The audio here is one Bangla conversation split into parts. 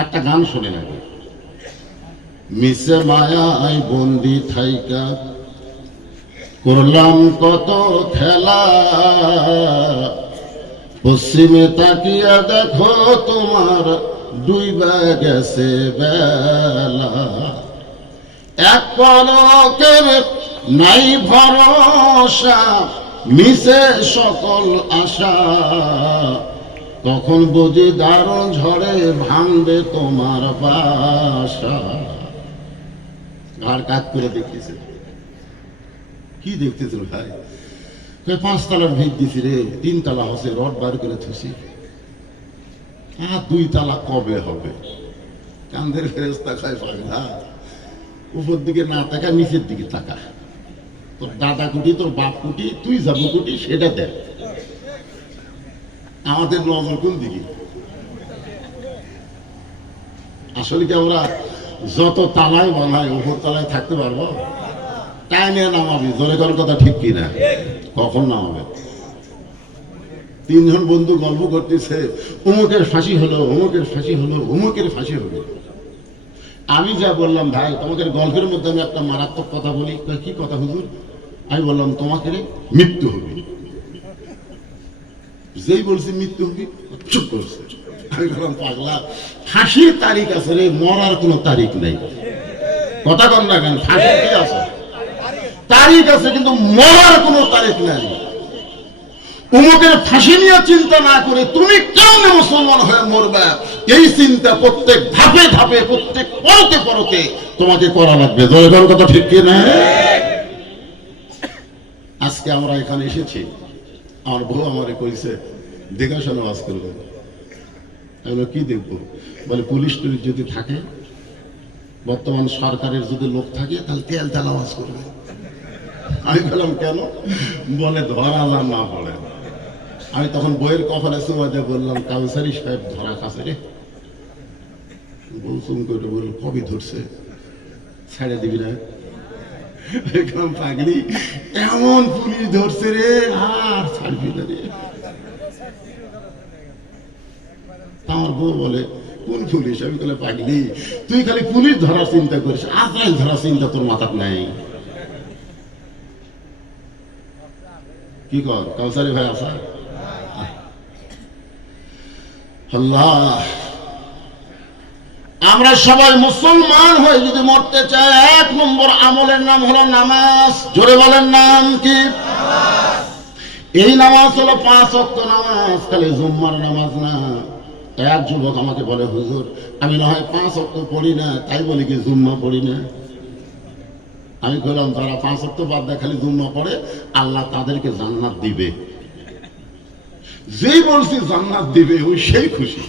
একটা গান শুনে নাকি, মিশে মায়ায় বন্দি থাইকা করলাম কত খেলা, পশ্চিমে তাকিয়া দেখো তোমার ডুইবা গেছে বেলা, এক পলকের নাই ভরসা, মিশে সকল আশা, তখন বুঝি দারুণ ঝড়ে ভাঙবে তোমার বাসা। ঘাড় কাত করে দেখতেছে, কি দেখতেছিল ভাই? 5 তলার ভিত দিছি রে, 3 তলা হসে রড বার করে থুসি, 2 তলা কবে হবে? কান্দের ফেরেশতা খায় পাগলা, উপর দিকে না তাকা, নিচের দিকে তাকা। তোর দাদা কুটি, তোর বাপ কুটি, তুই যাবো কুটি, সেটা দেখ। আমাদের নজর কোন দিকে? আসলে কি আমরা যত তালায় বানাই উপর তলায় থাকতে পারবো? তাই নিয়ে নামাবি, জোরে করার কথা ঠিক কিনা? কখন নামাবে? 3 জন বন্ধু গল্প করতেছে, অমুকের ফাঁসি হলো, অমুকের ফাঁসি হলো, অমুকের ফাঁসি হলো। আমি যা বললাম, ভাই তোমাদের গল্পের মধ্যে আমি একটা মারাত্মক কথা বলি। কি কথা হুজুর? আমি বললাম তোমাকে মৃত্যু হবে। যেই বলছি মৃত্যু হবে, চুপ করছে। আমি বললাম পাগলা, ফাঁসির তারিখ আছে রে, মরার কোনো তারিখ নেই। কথা কন না কেন? ফাঁসির কি আছে? তারিখ আছে, কিন্তু মরার কোনো তারিখ নাই। উমুকের ফাঁসি নিয়ে চিন্তা না করে তুমি কেমন মুসলমান হয়ে মরবে, এই চিন্তা প্রত্যেক ধাপে ধাপে, প্রত্যেক পরতে পরতে তোমাকে করা লাগবে। জয়গান কথা ঠিক কি না? আজকে আমরা এখানে এসেছি, আমার বউ আমারে কইছে দেখাশোনা ওয়াজ করবে। আমি কি দেখবো? বলে পুলিশ টুলিশ যদি থাকে, বর্তমান সরকারের যদি লোক থাকে, তাহলে তেল তেল আওয়াজ করবে। আমি বললাম কেন? বলে ধরা যা না পড়ে। আমি তখন বইয়ের কপালে চুমা দিয়ে বললাম, কাউসারি সাহেব ধরা খাসে রে। বউ চুম করে বলল, কবি ধরছে, ছেড়ে দিবি না? দেখলাম পাগলি, এমন পুলিশ ধরছে রে, আর ছাড়বি না রে। আমার বউ বলে, কোন পুলিশ? আমি বলে, পাগলি তুই খালি পুলিশ ধরার চিন্তা করিস, আজরাইল ধরার চিন্তা তোর মাথার নাই। কি কর কাউসারি ভাই? আসা আল্লাহ, আমরা সবাই মুসলমান হয়ে যদি মরতে চাই, 1 নম্বর আমলের নাম হলো নামাজ। জোরে বলেন, নাম কি? এই নামাজ হলো 5 ওয়াক্ত নামাজ, খালি জুম্মার নামাজ না। এক যুবক আমাকে বলে, হুজুর আমি না হয় 5 ওয়াক্ত পড়ি না, তাই বলি কি জুম্মা পড়ি না? আমি বললাম, যারা 5 ওয়াক্ত বাদ দেয় খালি জুম্মা পড়ে, আল্লাহ তাদেরকে জান্নাত দিবে। যেই বলছি জান্নাত দিবে, ওই সেই খুশি।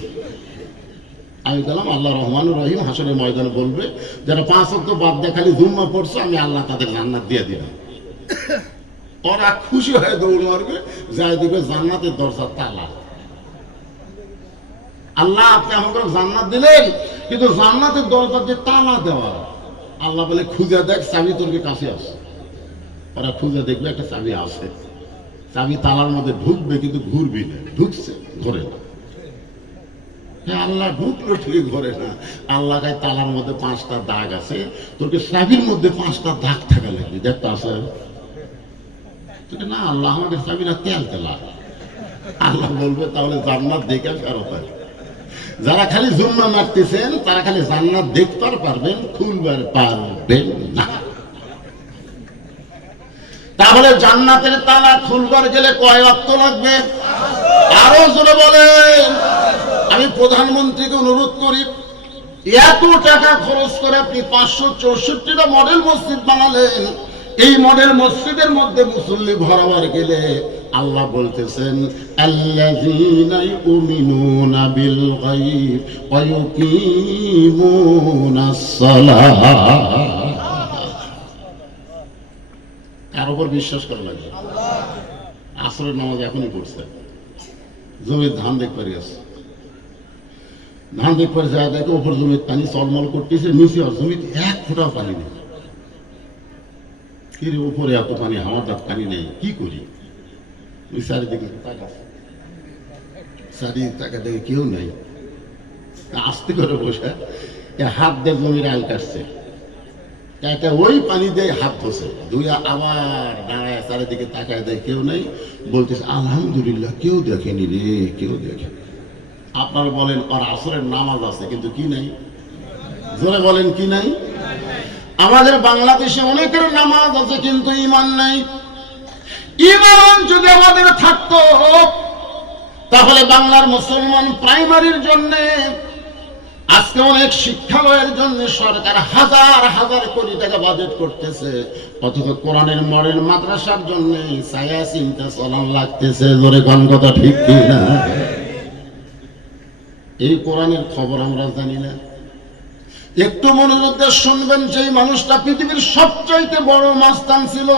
আমি বললাম, আল্লাহ রহমানুর রহিম হাসরের ময়দানে বলবে, যারা 5 ওয়াক্ত বাদ দেয় খালি জুম্মা পড়ছে, আমি আল্লাহ তাদের জান্নাত দিয়ে দিলাম। ওরা খুশি হয়ে দৌড় মারবে, যাই দিবে জান্নাতের দরজা তালা। আল্লাহ আপনি আমাকে জান্নাত দিলেন, কিন্তু জান্নাতের দরজা যে তালা দেওয়া। আল্লাহ বলে, খুঁজে দেখ, চাবি তোর কাছে আছে। ওরা খুঁজে দেখবে একটা চাবি আছে, চাবি তালার মধ্যে ঢুকবে, কিন্তু ঘুরবি না। ঢুকছে, ঘরে না। আল্লাহ ঢুকলো ঠিক ঘরে না। আল্লাহ গায়ে তালার মধ্যে 5টা দাগ আছে, তোকে চাবির মধ্যে 5টা দাগ থাকা লাগবে। দেখতে আছে না? আল্লাহ আমাদের চাবি না, তেল তেলা। আল্লাহ বলবে, তাহলে জান্নাত দেখে ফেরত আসবে। যারা খালি জুম্মা মারতেছেন, তারা খালি জান্নাত দেখতে পারবেন, খুলবার পারবেন না। তাহলে জান্নাতের তালা খুলবার গেলে কয় ওয়াক্ত লাগবে? আরো জোরে বলেন। আমি প্রধানমন্ত্রীকে অনুরোধ করি, এত টাকা খরচ করে আপনি 564টা মডেল মসজিদ বানালেন, এই মডেল মসজিদের মধ্যে মুসল্লি ভরাবার গেলে আল্লাহ বলতেছেন, আল্লাযীনা ইউমিনুনা বিল গায়ব ওয়া ইউকিমুনাস সালাহ। কার উপর বিশ্বাস করা লাগবে? আসরের নামাজ এখনই পড়ছে, জমির ধান দেখবার গেছে, ধান দেখবার যায় দেখে ওপর জমির পানি চলমল করতেছে, নিচে জমিতে 1 ফোঁটাও পানি নেই। কি রে, উপরে এত পানি, আমার দাঁত পানি নেই, কি করি? ওই চারিদিকে তাকা, চারিদিকে তাকা দেখে কেউ নেই। আস্তে করে বসে হাত দিয়ে জমির আল কাটছে, এটা ওই পানি দিয়ে হাত ধোছে, ধুয়ে আবার দাঁড়ায় চারিদিকে তাকায় দেয়, কেউ নেই, বলতেছে আলহামদুলিল্লাহ কেউ দেখেনি রে, কেউ দেখেনি। আপনারা বলেন আর আসরের নামাজ আছে কিন্তু কি নাই? জোরে বলেন কি নাই? আমাদের বাংলাদেশে অনেকের নামাজ আছে কিন্তু ঈমান নাই। ঈমান যদি আমাদের থাকতো তাহলে বাংলার মুসলমান প্রাইমারির জন্য আজকে অনেক শিক্ষালয়ের জন্য সরকার হাজার হাজার কোটি টাকা বাজেট করতেছে, অথচ কোরআনের মডেল মাদ্রাসার জন্য ছায়া চিন্তা চলান লাগতেছে। জোরে কোন কথা ঠিক কি না? এই কোরআনের খবর আমরা জানি না। একটু মনোযোগ দিয়ে শুনবেন, যেই মানুষটা পৃথিবীর সবচাইতে বড় মাস্তান ছিল,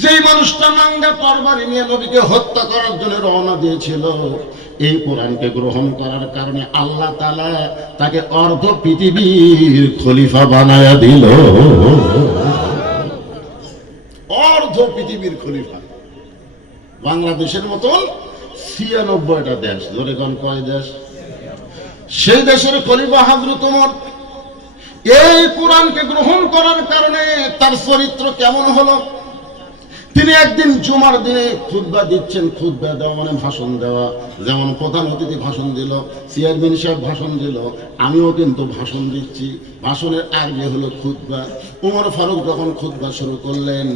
যেই মানুষটা নাঙ্গা তরবারি নিয়ে নবীকে হত্যা করার জন্য রওনা দিয়েছিল, এই কোরআনকে গ্রহণ করার কারণে আল্লাহ তাআলা তাকে অর্ধ পৃথিবীর খলিফা বানায়া দিল। অর্ধ পৃথিবীর খলিফা। বাংলাদেশের মতন ৯৬টা দেশ, ধরে কোন কয় দেশ, সেই দেশের খলিফা হযরত ওমর এই কোরআনকে গ্রহণ করার কারণে তার চরিত্র কেমন হলো। তিনি একদিন জুমার দিনে খুতবা দিচ্ছেন, খুতবা দেওয়া মানে ভাষণ দেওয়া, যেমন প্রধান অতিথি ভাষণ দিল, চেয়ারম্যান সাহেব ভাষণ দিল, আমিও কিন্তু ভাষণ দিচ্ছি। ভাষণের আগে হলো খুতবা। ওমর ফারুক যখন খুতবা শুরু করলেন,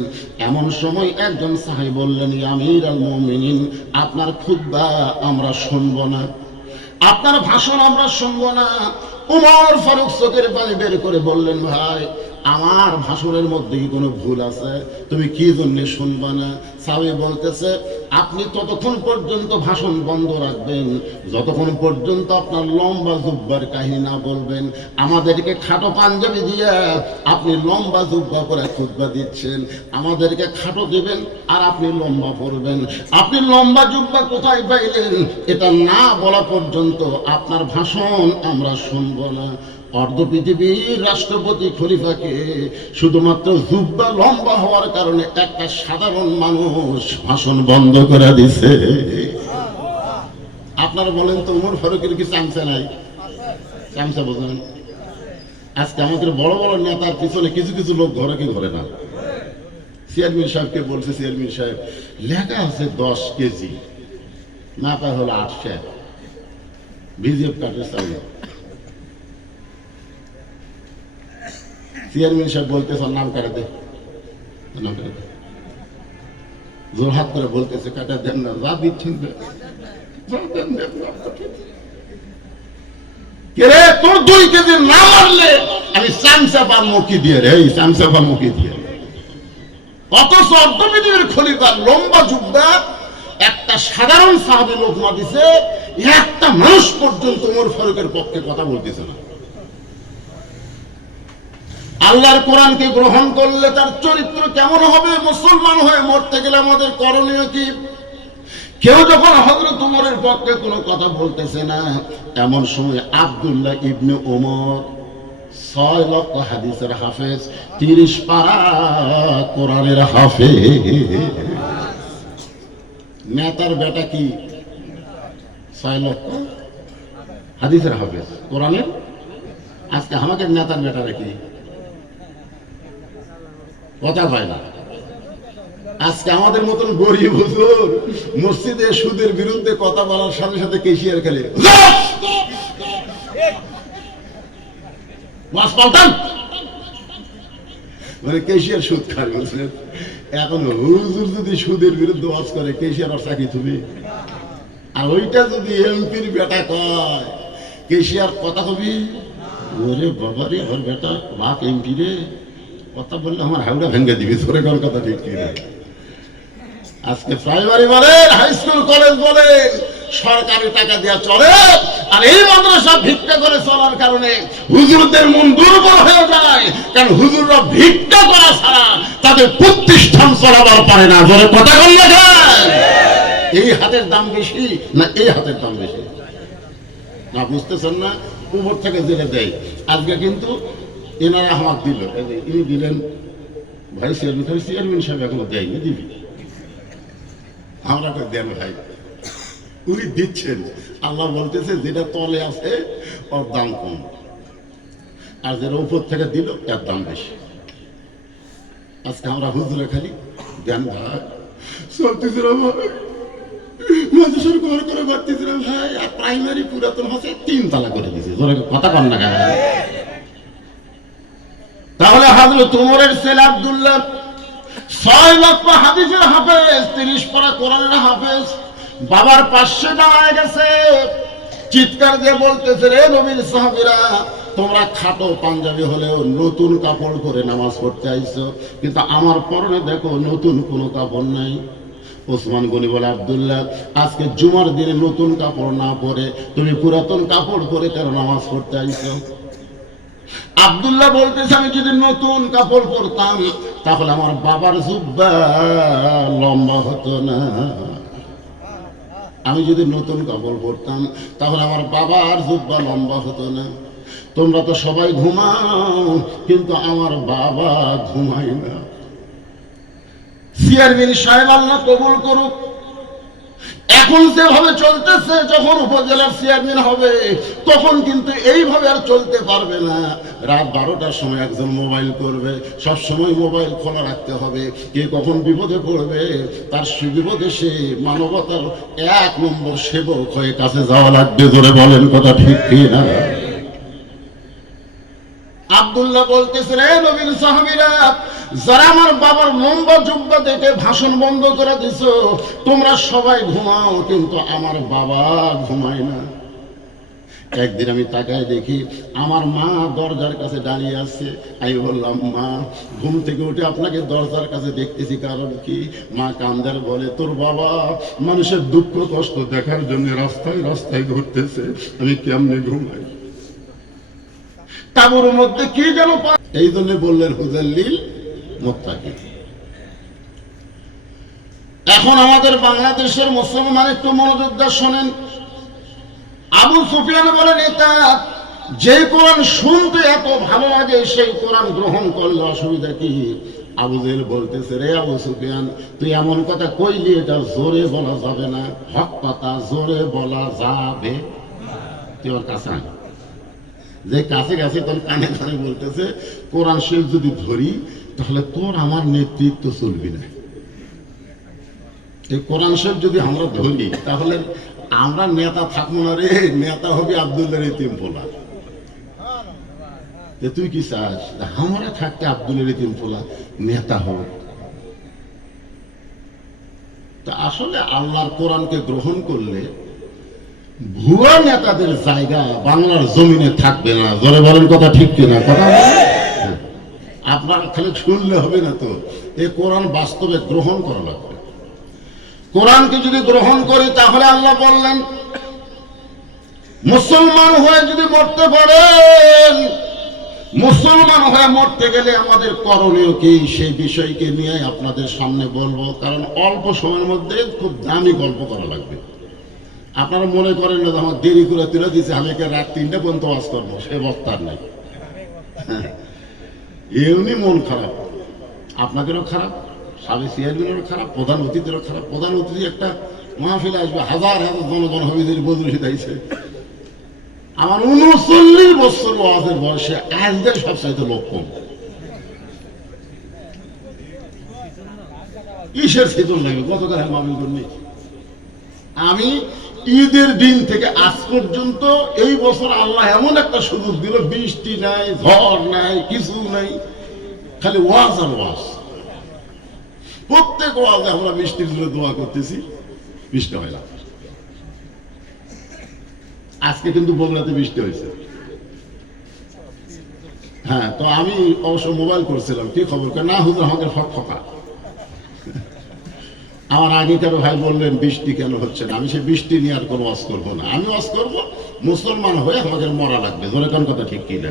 এমন সময় একজন সাহাবী বললেন, ইয়া আমিরুল মুমিনিন, আপনার খুতবা আমরা শুনব না, আপনার ভাষণ আমরা শুনবো না। ওমর ফারুক চোখের পানি বের করে বললেন, ভাই আমার ভাষণের মধ্যে কি কোনো ভুল আছে? তুমি কি জন্য শুনবা না? সাহাবী বলতেছে, আপনি ততক্ষণ পর্যন্ত ভাষণ বন্ধ রাখবেন যতক্ষণ পর্যন্ত আপনার লম্বা জুব্বার কাহিনী না বলবেন। আমাদেরকে খাটো পাঞ্জাবি দিয়ে আপনি লম্বা জুব্বা পরে খুতবা দিচ্ছেন, আমাদেরকে খাটো দিবেন আর আপনি লম্বা পরবেন। আপনি লম্বা জুব্বা কোথায় পাইলেন? এটা না বলা পর্যন্ত আপনার ভাষণ আমরা শুনব না। অর্ধ পৃথিবীর রাষ্ট্রপতি খলিফাকে শুধুমাত্র জুব্বা লম্বা হওয়ার কারণে একটা সাধারণ মানুষ ভাষণ বন্ধ করে দিছে। আপনারা বলেন তো, ওমর ফারুকের কি চামচা নাই? চামচা বোঝেন? আজকে আমাদের বড় বড় নেতার পিছনে কিছু কিছু লোক ঘরে কি ঘরে না। চেয়ারম্যান সাহেবকে বলছে, চেয়ারম্যান সাহেব লেখা আছে 10 কেজি, না পায় হলো 800, বিজেপি কার্ডের চাউল। চেয়ারম্যান সাহেব বলতেছে নাম কাটা দে, নাম কাটা দে, জোরহাত করে বলতেছে কাটা দেন না, যা দিচ্ছেন রে, তোর 2 কেজি না মারলে আমি চামচা পার মুখি দিয়ে রে, চামচা পার মুখি দিয়ে। অথচ অর্ধপৃথিবীর খলিফা লম্বা জুব্বা একটা সাধারণ সাহাবী লোকমা দিছে, একটা মানুষ পর্যন্ত ওমর ফারুকের পক্ষে কথা বলতেছে না। আল্লাহর কোরআনকে গ্রহণ করলে তার চরিত্র কেমন হবে? মুসলমান হয়ে মরতে গেলে আমাদের করণীয় কি? কেউ যখন হযরত ওমরের পক্ষে কোনো কথা বলতেছে না, এমন সময় আব্দুল্লাহ ইবনে ওমর 6 লক্ষ হাদিসের হাফেজ, 30 পারা কোরআনের হাফেজ। নেতার বেটা কি 6 লক্ষ হাদিসের হাফেজ, কোরআনের। আজকে আমাদের নেতার বেটারা কি কথা হয় না। আজকে আমাদের মতন গরিব হুজুর মসজিদে সুদের বিরুদ্ধে কথা বলার সাথে সাথে কেশিয়ার খেলে মানে কেশিয়ার সুদ খায় বলছেন। এখন হুজুর যদি সুদের বিরুদ্ধে ওয়াজ করে, কেশিয়ার আর চাকরি তুমি। আর ওইটা যদি এমপির বেটা কয়, কেশিয়ার কথা হবি, ওরে বাবারে ওর বেটা বাপ এমপি রে, কথা বললে আমার হাওড়া ভেঙে দিবি। তোরে কোন কথা ঠিক কি না? আজকে প্রাইমারি বলেন, হাই স্কুল কলেজ বলেন, সরকারি টাকা দেওয়া চলে, আর এই মাদ্রাসা ভিক্ষা করে চলার কারণে হুজুরদের মন দুর্বল হয়ে যায়। কারণ হুজুররা ভিক্ষা করা ছাড়া তাদের প্রতিষ্ঠান চলাবার পারে না। বলে কথা বললে এই হাতের দাম বেশি না এই হাতের দাম বেশি? না বুঝতেছেন না? উপর থেকে যেটা দেয়। আজকে কিন্তু এনারা হাত দিল, ইনি দিলেন ভাই চেয়ারম্যান সাহেব এখনো দেয়নি, দিবি আমরা দেন ভাই। উনি দিচ্ছেন, আল্লাহ বলতেছে যেটা তলে আছে ওর দাম কম, আর যেটা উপর থেকে দিল এর দাম বেশি। আজকে আমরা হুজুরে খালি দেন ভাই, চলতেছে রে ভাই, মাদ্রাসার ঘর করে বাড়তেছে রে ভাই, আর প্রাইমারি পুরাতন হচ্ছে 3 তালা করে দিয়েছে। কথা কন না কেন? তাহলে হযরত ওমরের ছেলে আব্দুল্লাহ 6 লক্ষ হাদিসের হাফেজ, 30 পারা কোরআনের হাফেজ, বাবার পাশে দাঁড়ায় গেছে, চিৎকার দিয়ে বলতেছে, রে নবীর সাহাবীরা, তোমরা খাটো পাঞ্জাবি হলেও নতুন কাপড় পরে নামাজ পড়তে আইছো, কিন্তু আমার পরনে দেখো নতুন কোনো কাপড় নাই। ওসমান গনি বলে, আব্দুল্লাহ, আজকে জুমার দিনে নতুন কাপড় না পরে তুমি পুরাতন কাপড় পরে কেন নামাজ পড়তে আইছো? আব্দুল্লাহ বলতেছে, আমি যদি নতুন কাপড় পরতাম তাহলে আমার বাবার জুব্বা লম্বা হতো না। আমি যদি নতুন কাপড় পরতাম তাহলে আমার বাবার জুব্বা লম্বা হতো না। তোমরা তো সবাই ঘুমাও, কিন্তু আমার বাবা ঘুমায় না। চেয়ারম্যান সাহেব আল্লাহ কবুল করুক, এখন যেভাবে চলতেছে, যখন উপজেলার চেয়ারম্যান হবে তখন কিন্তু এইভাবে আর চলতে পারবে না। রাত 12টার সময় একজন মোবাইল করবে, সব সময় মোবাইল খোলা রাখতে হবে, কে কখন বিপদে পড়বে তার বিপদে সে মানবতার 1 নম্বর সেবক হয়ে কাছে যাওয়া লাগবে। ধরে বলেন কথা ঠিক কি না? আব্দুল্লাহ বলতেছে, রে নবীর সাহাবীরা, যারা আমার বাবার লম্বা জুব্বা দেখে ভাষণ বন্ধ করে দিছো, তোমরা সবাই ঘুমাও, কিন্তু আমার বাবা ঘুমায় না। একদিন আমি তাকায় দেখি আমার মা দরজার কাছে দাঁড়িয়ে আছে। আমি বললাম, মা, ঘুম থেকে উঠে আপনাকে দরজার কাছে দেখতেছি, কারণ কি? মা কান্দার বলে, তোর বাবা মানুষের দুঃখ কষ্ট দেখার জন্য রাস্তায় রাস্তায় ঘুরতেছে, আমি কেমনে ঘুমাই? তাবুর মধ্যে কি যেন, এই জন্য বললেন হুজাল্লিল মুত্তাকিন। এখন আমাদের বাংলাদেশের মুসলমান একটু মনোযোগ দিয়ে শোনেন। আবু সুফিয়ান বলেন, এটা যে কোরআন শুনতে এত ভালো লাগে সেই কোরআন গ্রহণ করলে অসুবিধা কি? আবু জেহেল বলতেছে, রে আবু সুফিয়ান, তুই এমন কথা কইলি এটা জোরে বলা যাবে না, হক কথা জোরে বলা যাবে। তুই ওর কাছে আয়, যে কাছে কাছে তোর কানে কানে বলতেছে, কোরআন শরীফ যদি ধরি তাহলে তোর আমার নেতৃত্ব চলবি না। এই কোরআন শরীফ যদি আমরা ধরি তাহলে আমরা নেতা থাকবো না রে, নেতা হবে আব্দুল্লাহর এতিম পোলা। তুই কি চাস আমরা থাকতে আব্দুল্লাহর এতিম পোলা নেতা হোক? তা আসলে আল্লাহর কোরআনকে গ্রহণ করলে ভুয়া নেতাদের জায়গা বাংলার জমিনে থাকবে না। জোরে বলেন কথা ঠিক কিনা? কথা আপনার খালি শুনলে হবে না তো, এই কোরআন বাস্তবে গ্রহণ করা লাগবে। কোরআনকে যদি গ্রহণ করি তাহলে আল্লাহ বললেন, মুসলমান হয়ে যদি মরতে পারেন, মুসলমান হয়ে মরতে গেলে আমাদের করণীয় কি, সেই বিষয়কে নিয়ে আপনাদের সামনে বলবো। কারণ অল্প সময়ের মধ্যে খুব দামি গল্প করা লাগবে। আপনারা মনে করেন না আমার দেরি করে তুলে দিচ্ছে, আমি রাত 3টা পর্যন্ত ওয়াজ করবো, সে বক্তার নাই। এমনি মন খারাপ, আপনাদেরও খারাপ, সাবেক চেয়ারম্যানেরও খারাপ, প্রধান অতিথিরও খারাপ। প্রধান অতিথি একটা মাহফিলে আসবে, হাজার হাজার জনগণ হবে, বদলে দিয়েছে। আমার 39 বছর ওয়াজের বয়সে আজকে সবচাইতে লোক কম। কিসের সেতন লাগবে? গতকাল মাহফিল করিনি আমি। ঈদের দিন থেকে আজ পর্যন্ত এই বছর আল্লাহ এমন একটা সুযোগ দিল, বৃষ্টি নাই, ঝড় নাই, কিছু নাই, খালি ওয়াজ আর ওয়াজ। প্রত্যেক ওয়াজে আমরা বৃষ্টির জন্য দোয়া করতেছি, বৃষ্টি হয় না। আজকে কিন্তু বগুড়াতে বৃষ্টি হয়েছে। হ্যাঁ, তো আমি অবশ্য মোবাইল করছিলাম, কি খবর? না হুজুর আমাদের ফকফকা। আমার আগেকার ভাই বললেন বৃষ্টি কেন হচ্ছে না? আমি সে বৃষ্টি নিয়ে আর কোনো ওয়াজ করবো না। আমি ওয়াজ করবো মুসলমান হয়ে আমাদের মরা লাগবে। ধরে কোন কথা ঠিক কিনা?